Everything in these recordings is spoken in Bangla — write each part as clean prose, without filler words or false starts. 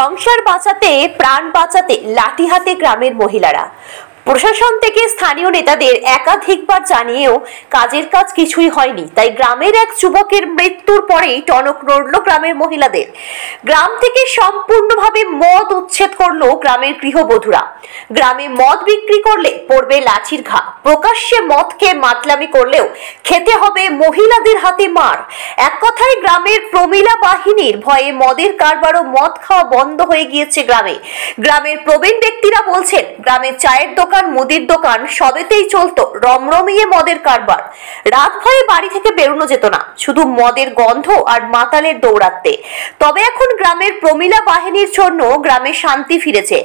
সংসার বাঁচাতে প্রাণ বাঁচাতে লাঠি হাতে গ্রামের মহিলারা। প্রশাসন থেকে স্থানীয় নেতাদের একাধিকবার জানিয়েও কাজের কাজ কিছুই হয়নি। তাই গ্রামের এক যুবকের মৃত্যুর পরেই টনক নড়ল গ্রামের মহিলাদের। গ্রাম থেকে সম্পূর্ণভাবে মদ উচ্ছেদ করলো গ্রামের গৃহবধূরা। গ্রামে মদ বিক্রি করলে পড়বে লাঠির ঘা। প্রকাশ্যে মদ খেয়ে মাতলামি করলেও খেতে হবে মহিলাদের হাতে মার। এক কথায় গ্রামের প্রমিলা বাহিনীর ভয়ে মদের কারবার ও মদ খাওয়া বন্ধ হয়ে গিয়েছে গ্রামে। গ্রামের প্রবীণ ব্যক্তিরা বলছেন, গ্রামের চায়ের দোকান, মুদির দোকান সবেতেই চলতো রমরমিয়ে মদের কারবার। রাত ভয়ে বাড়ি থেকে বেরোনো যেত না, শুধু মদের গন্ধ আর মাতালের দৌরাত্মে। তবে এখন গ্রামের প্রমিলা বাহিনীর জন্য গ্রামে শান্তি ফিরেছে।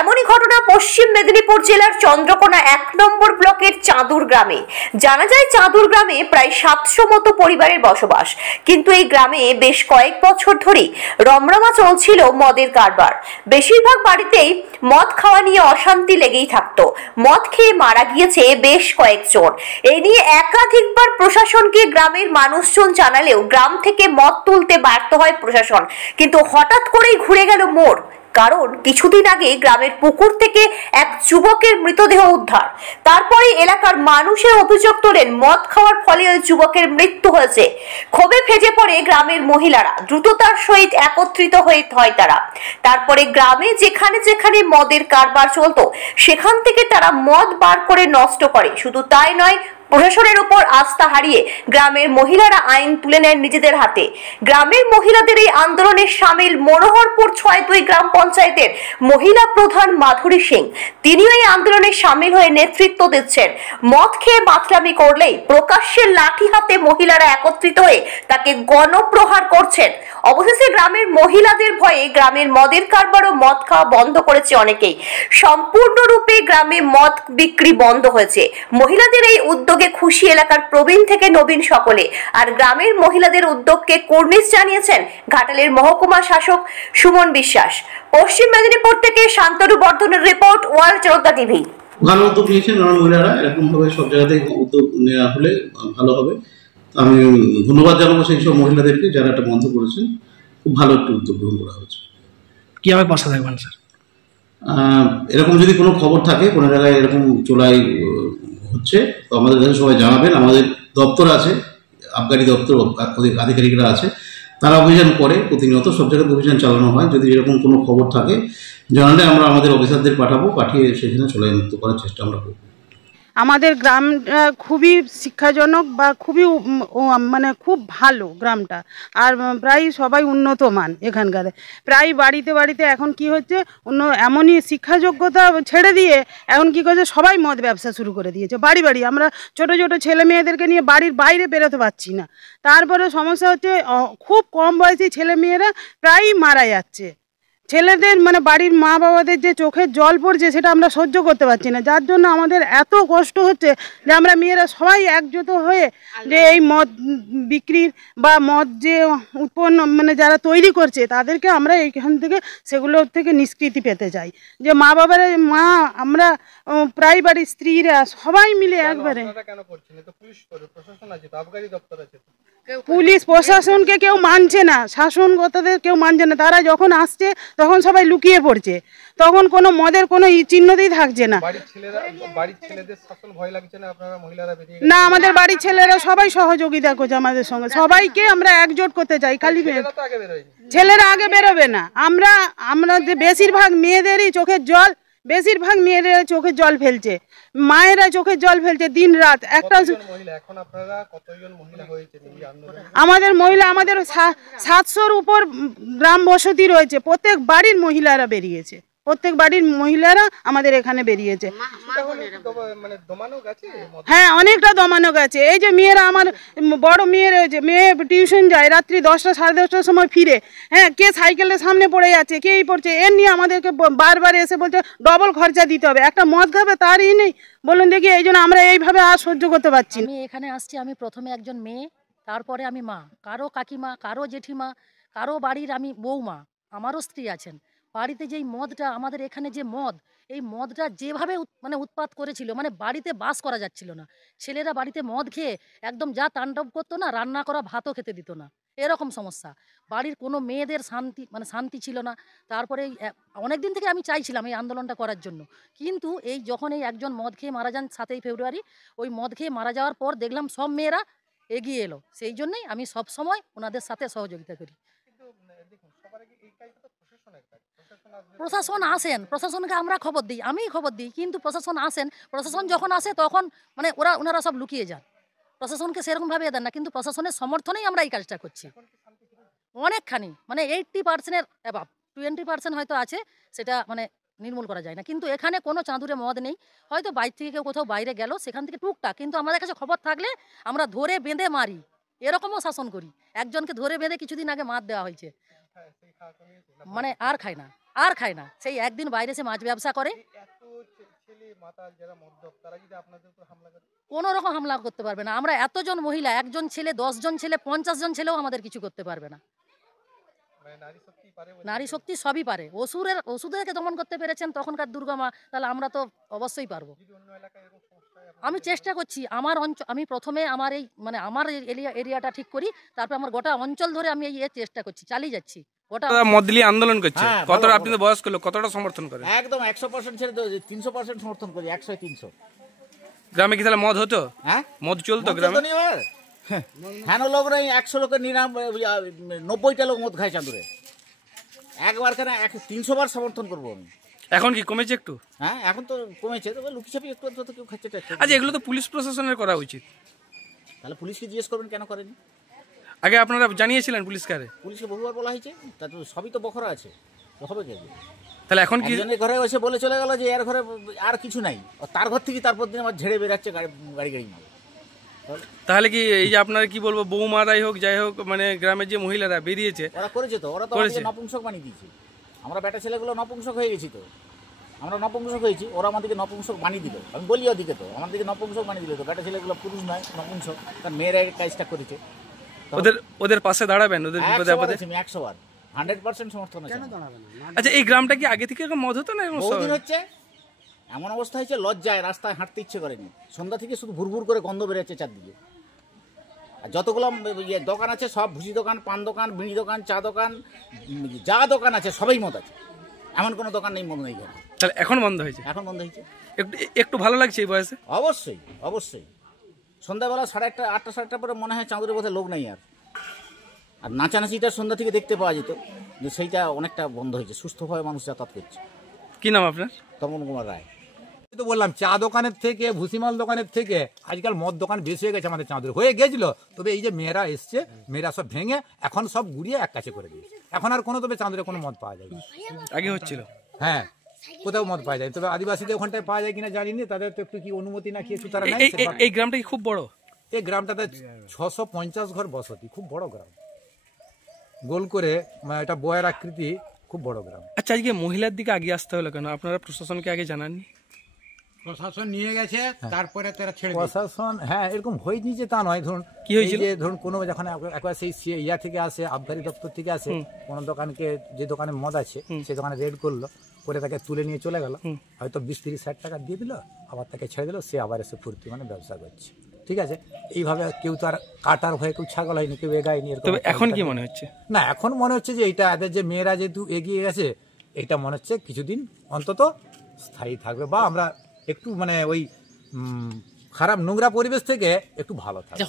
এমনই ঘটনা পশ্চিম মেদিনীপুর জেলার চন্দ্রকোনা 1 নম্বর ব্লকের চাঁদুর গ্রামে। জানা যায়, চাঁদুর গ্রামে প্রায় 700 মতো পরিবারের বসবাস, কিন্তু এই গ্রামে বেশ কয়েক বছর ধরে রমরমা চলছিল মদের কারবার। বেশিরভাগ বাড়িতেই মদ খাওয়া নিয়ে অশান্তি লেগেই থাকতো। মদ খেয়ে মারা গিয়েছে বেশ কয়েকজন। এই নিয়ে একাধিকবার প্রশাসনকে গ্রামের মানুষজন জানালেও গ্রাম থেকে মদ তুলতে ব্যর্থ হয় প্রশাসন। কিন্তু হঠাৎ করেই ঘুরে গেল মোড়। কারণ কিছুদিন আগে গ্রামের পুকুর থেকে এক যুবকের মৃতদেহ উদ্ধার। তারপরে এলাকার মানুষের অভিযোগ তোলেন, মদ খাওয়ার ফলে ওই যুবকের মৃত্যু হয়েছে। ক্ষোভে ফেজে পড়ে গ্রামের মহিলারা। দ্রুততার সহিত একত্রিত হয় তারা। তারপরে গ্রামে যেখানে যেখানে মদের কারবার চলতো সেখান থেকে তারা মদ বার করে নষ্ট করে। শুধু তাই নয়, প্রশাসনের উপর আস্থা হারিয়ে গ্রামের মহিলারা আইন তুলে নেন নিজেদের হাতে। গ্রামের মহিলাদের এই আন্দোলনে সামিল মনোহরপুর 6-2 গ্রাম পঞ্চায়েতের মহিলা প্রধান মাধুরী সিং। তিনিও এই আন্দোলনে সামিল হয়ে নেতৃত্ব দিচ্ছেন। মদ খেয়ে মাতলামি করলেই প্রকাশ্যে লাঠি হাতে মহিলারা একত্রিত হয়ে তাকে গণপ্রহার করছেন। অবশেষে গ্রামের মহিলাদের ভয়ে গ্রামের মদের কারবার ও মদ খাওয়া বন্ধ করেছে অনেকেই। সম্পূর্ণরূপে গ্রামে মদ বিক্রি বন্ধ হয়েছে। মহিলাদের এই উদ্যোগে খুশি এলাকার প্রবীণ থেকে নবীন সকলে। আর গ্রামের মহিলাদের উদ্যোগকে কর্নিশ জানিয়েছেন ঘাটালের মহকুমা শাসক সুমন বিশ্বাস। পশ্চিম মেদিনীপুর থেকে শান্তনু বর্ধনের রিপোর্ট, ওয়ার্ল্ড জনতা টিভি। ভালো উদ্যোগ নিয়েছেন মহিলারা। এরকম ভাবে সব জায়গাতেই উদ্যোগ নেওয়া হলে ভালো হবে। আমি ধন্যবাদ জানাবো সেই সব মহিলাদেরকে যারা এটা বন্ধ করেছেন। খুব ভালো একটা উদ্যোগ গ্রহণ করা হয়েছে। কিভাবে পাশে থাকবেন স্যার? এরকম যদি কোনো খবর থাকে, কোনো জায়গায় এরকম চোলাই হচ্ছে, তো আমাদের কাছে সবাই জানাবেন। আমাদের দপ্তর আছে, আবগারি দপ্তর আধিকারিকরা আছে, তারা অভিযান করে প্রতিনিয়ত। সব জায়গায় অভিযান চালানো হয়। যদি এরকম কোনো খবর থাকে জানালে আমরা আমাদের অফিসারদের পাঠিয়ে সেখানে চোলাই মুক্ত করার চেষ্টা আমরা করব। আমাদের গ্রাম খুবই শিক্ষাজনক বা খুবই মানে খুব ভালো গ্রামটা। আর প্রায় সবাই উন্নত মান এখানকার। প্রায় বাড়িতে বাড়িতে এখন কি হচ্ছে, এমনই শিক্ষাযোগ্যতা ছেড়ে দিয়ে এখন কি করছে, সবাই মদ ব্যবসা শুরু করে দিয়েছে বাড়ি বাড়ি। আমরা ছোট ছোট ছেলে মেয়েদেরকে নিয়ে বাড়ির বাইরে বেরোতে পারছি না। তারপরে সমস্যা হচ্ছে, খুব কম বয়সী ছেলে মেয়েরা প্রায়ই মারা যাচ্ছে। ছেলেদের মানে বাড়ির মা বাবাদের যে চোখের জল পড়ছে সেটা আমরা সহ্য করতে পারছি না, যার জন্য আমাদের এত কষ্ট হচ্ছে যে আমরা মেয়েরা সবাই একজোট হয়ে যে এই মদ বিক্রির বা মদ যে উৎপন্ন মানে যারা তৈরি করছে তাদেরকে আমরা এইখান থেকে সেগুলোর থেকে নিষ্কৃতি পেতে চাই। যে আমরা প্রায় বাড়ির স্ত্রীরা সবাই মিলে একবারে। পুলিশ প্রশাসনকে কেউ মানছে না, শাসনকর্তাদের কেউ মানছে না। তারা যখন আসছে তখন সবাই লুকিয়ে পড়ছে, তখন কোনো মদের কোনো চিহ্নতেই থাকছে না। না, আমাদের বাড়ির ছেলেরা সবাই সহযোগিতা করছে আমাদের সঙ্গে। সবাইকে আমরা একজোট করতে চাই। খালি ছেলেরা আগে বেরোবে না। আমরা যে বেশিরভাগ মেয়েদেরই চোখের জল, বেশিরভাগ মেয়েরা চোখের জল ফেলছে, মায়েরা চোখের জল ফেলছে দিন রাত। আমাদের মহিলা 700-র উপর গ্রাম বসতি রয়েছে। প্রত্যেক বাড়ির মহিলারা বেরিয়েছে, প্রত্যেক বাড়ির মহিলারা আমাদের এখানে বেরিয়েছে। হ্যাঁ, অনেকটা দমানো গেছে। এই যে মেয়েরা, আমার বড় মেয়ে রয়েছে, মেয়ে টিউশন যায়, রাত্রি 10টা সাড়ে 10টার সময় ফিরে। হ্যাঁ, কে সাইকেলের সামনে পড়ে যাচ্ছে, কে এই পড়ছে। এর নিয়ে আমাদেরকে বারবার এসে বলছে ডবল খরচা দিতে হবে। একটা মদ খাবে তারই নেই, বলুন দেখি। এই জন্য আমরা এইভাবে আর সহ্য করতে পারছি না। আমি এখানে আসছি, আমি প্রথমে একজন মেয়ে, তারপরে আমি মা, কারো কাকিমা, কারো জেঠিমা, কারো বাড়ির আমি বৌমা, আমারও স্ত্রী আছেন। বাড়িতে যেই মদটা, আমাদের এখানে যে মদ, এই মদটা যেভাবে মানে উৎপাত করেছিল, মানে বাড়িতে বাস করা যাচ্ছিল না। ছেলেরা বাড়িতে মদ খেয়ে একদম যা তাণ্ডব করতো না, রান্না করা ভাতও খেতে দিত না। এরকম সমস্যা। বাড়ির কোনো মেয়েদের শান্তি ছিল না। তারপরে অনেক দিন থেকে আমি চাইছিলাম এই আন্দোলনটা করার জন্য, কিন্তু এই যখন এই একজন মদ খেয়ে মারা যান 7ই ফেব্রুয়ারি, ওই মদ খেয়ে মারা যাওয়ার পর দেখলাম সব মেয়েরা এগিয়ে এলো। সেই জন্যই আমি সব সময় ওনাদের সাথে সহযোগিতা করি। প্রশাসন আসেন, প্রশাসনকে আমরা খবর দিই, আমিই খবর দিই, কিন্তু প্রশাসন আসেন, প্রশাসন যখন আসে তখন ওনারা সব লুকিয়ে যান, প্রশাসনকে সেরকমভাবে দেন না, কিন্তু প্রশাসনের সমর্থনেই আমরা এই কাজটা করছি। অনেকখানি 80%-এর অ্যাবাভ, 20% হয়তো আছে, সেটা নির্মূল করা যায় না। কিন্তু এখানে কোনো চাঁদুরে মদ নেই, হয়তো বাইরে থেকে কেউ কোথাও বাইরে গেল সেখান থেকে টুকটাক, কিন্তু আমাদের কাছে খবর থাকলে আমরা ধরে বেঁধে মারি, এরকমও শাসন করি। একজনকে ধরে বেঁধে কিছুদিন আগে মার দেওয়া হয়েছে, আর খায় না, সেই একদিন বাইরে সে মাছ ব্যবসা করে, কোনো রকম হামলা করতে পারবে না। আমরা এতজন মহিলা, একজন ছেলে, 10 জন ছেলে, 50 জন ছেলেও আমাদের কিছু করতে পারবে না। নারী শক্তি সবই পারে। ওষুধেরকে দমন করতে পেরেছেন তখনকার দুর্গা মা, তাহলে আমরা তো অবশ্যই পারবো। আমি চেষ্টা করছি, আমি প্রথমে আমার এই আমার এরিয়াটা ঠিক করি, তারপর আমার গোটা অঞ্চল ধরে আমি এই চেষ্টা করছি, চালিয়ে যাচ্ছি। মদলি আন্দোলন করছে, কতটা আপনি বয়স করলো, কতটা সমর্থন করেন? একদম 100% ছেড়ে 300% সমর্থন করি, 100-300। গ্রামে কি তাহলে মদ হতো? হ্যাঁ, মদ চলতো গ্রামে। হ্যাঁ, লোক নেই, 100 লোকের 90টা লোক মদ খায় চাঁদুরে। একবার কেন 300 বার সমর্থন করবো আমি। এখন কি কমেছে একটু? হ্যাঁ, এখন তো কমেছে, তবে লুকিছাপি একটু তো কেউ খাচ্ছে। আচ্ছা, এগুলো তো পুলিশ প্রশাসনের করা উচিত। তাহলে পুলিশকে জিজ্ঞেস করবেন কেন করেনি। আগে আপনারা জানিয়েছিলেন পুলিশকে? পুলিশকে বহুবার বলা হয়েছে, তা তো সবই তো বখরা আছে, হবে কে? তাহলে এখন কি ঘরে এসে বলে চলে গেল যে এর ঘরে আর কিছু নাই, তার ঘর থেকে তারপর দিন আমার ঝেড়ে বেরাচ্ছে গাড়ি মাল। তাহলে কি এই যে আপনারা কি বলবো, বৌমারাই হোক যাই হোক, গ্রামের যে মহিলারা বেরিয়েছে, ওরা করেছে তো, ওরা তো নপুংসক বানিয়ে দিয়েছে। আমরা বেটা ছেলেগুলো নপুংসক হয়ে গেছি, তো আমরা নপুংসক হয়েছি, ওরা আমাদেরকে নপুংসক বানিয়ে দিল। আমি বলি ওদিকে তো আমাদেরকে নপুংসক বানিয়ে দিল, তো বেটা ছেলেগুলো পুরুষ নয়, নপুংসক, তার মেয়েরা এই কাজটা করেছে। ওদের পাশে দাঁড়াবেন, ওদের বিপদে আপদে? 100 বার 100% সমর্থন আছে। আচ্ছা, এই গ্রামটা কি আগে থেকে মদ হতো না? বহুদিন হচ্ছে, এমন অবস্থা হয়েছে লজ্জায় রাস্তায় হাঁটতে ইচ্ছে করেনি। সন্ধ্যা থেকে শুধু ভুরভুর করে গন্ধ বেরোচ্ছে চারদিকে। আর যতগুলো দোকান আছে সব ভুসি দোকান, পান দোকান, বিড়ি দোকান, চা দোকান, যা দোকান আছে সবাই মদ আছে, এমন কোনো দোকান নেই মদ নেই। তাহলে এখন বন্ধ হয়েছে? এখন বন্ধ হয়েছে। একটু ভালো লাগছে এই বয়সে? অবশ্যই। সন্ধ্যাবেলা 8:30, 8টা 8:30 পরে মনে হয় চাঁদুরের বোধহয় লোক নেই আর নাচানাচিটা সন্ধ্যা থেকে দেখতে পাওয়া যেত, যে সেইটা অনেকটা বন্ধ হয়েছে, সুস্থভাবে মানুষ যাতায়াত করছে। কি নাম আপনার? তপন কুমার রায়। তো বললাম, চা দোকানের থেকে, ভুসিমাল দোকানের থেকে আজকাল মদ দোকান বেশি হয়ে গেছে আমাদের চাঁদুরে, হয়ে গেছিল। তবে এই যে মেয়েরা এসছে, মেয়েরা সব ভেঙে এখন সব গুড়িয়ে এক কাছে করে দিয়েছে। এখন আর তবে চাঁদুরে কোনো মদ পাওয়া যায় না। আগে হচ্ছিল, হ্যাঁ, কোথাও মদ পাওয়া যায়, তবে আদিবাসীদের ওখানটায় পাওয়া যায় কিনা জানিনি, তাদের তো একটু কি অনুমতি না কিছু তারা নাই। এই গ্রামটা কি খুব বড়? এই গ্রামটাতে 650 ঘর বসতি, খুব বড় গ্রাম, গোল করে এটা বয়ের আকৃতি, খুব বড় গ্রাম। আচ্ছা, আজকে মহিলার দিকে আগে আসতে হলো কেন? আপনারা প্রশাসনকে আগে জানাননি? প্রশাসন নিয়ে গেছে, তারপরে তারা ছেড়ে প্রশাসন, হ্যাঁ, এরকম হয়ে নিয়েছে তা নয়। ধরুন কি হয়েছিল, ধরুন কোনো যখন একবার সেই ইয়া থেকে আসে, আবগারি দপ্তর থেকে আসে, কোনো দোকানকে, যে দোকানে মদ আছে সেই দোকানে রেড করলো, করে তাকে তুলে নিয়ে চলে গেল, হয়তো 20-30 টাকা দিয়ে দিল, আবার তাকে ছেড়ে দিল, সে আবার এসে ফুর্তি ব্যবসা করছে। ঠিক আছে, এইভাবে কেউ তো আর কাটার হয়ে কেউ ছাগল হয়নি, কেউ এগায়নি। তবে এখন কি মনে হচ্ছে? না, এখন মনে হচ্ছে যে এটা এদের যে মেয়েরা যেহেতু এগিয়ে গেছে, এটা মনে হচ্ছে কিছুদিন অন্তত স্থায়ী থাকবে, বা আমরা একটু ওই খারাপ নোংরা পরিবেশ থেকে একটু ভালো থাকবে।